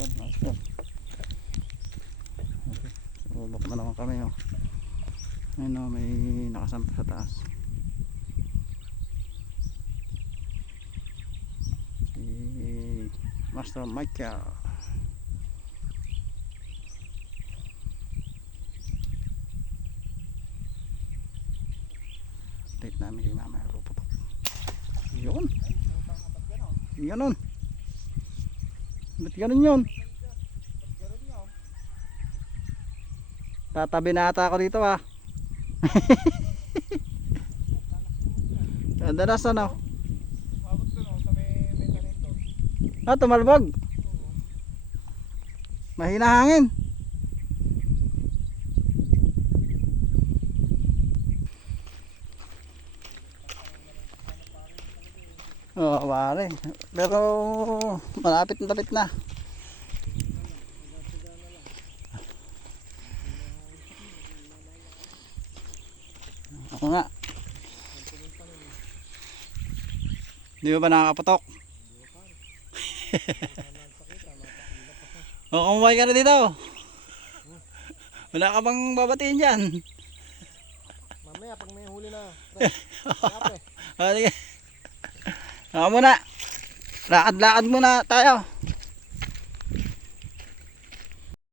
Yan, ayos yan. Okay. Subok na naman kami oh. Ayun oh, may nakasampa sa taas. Si Master Michael. Update namin kay Mama Ruputok. Yun. Ganon. Ba't ganon yun? Tatabi na ata ako dito ah. Dalas ano? Ah, tumalbog. Mahina hangin. Oh, wari. Pero malapit na lapit na. Ako nga. Di ba nakakaputok? O, kumuhay ka na dito. Wala ka bang babatiin dyan? Mamaya pag may huli na. O, sige. Ako muna. Lakad-lakad muna tayo.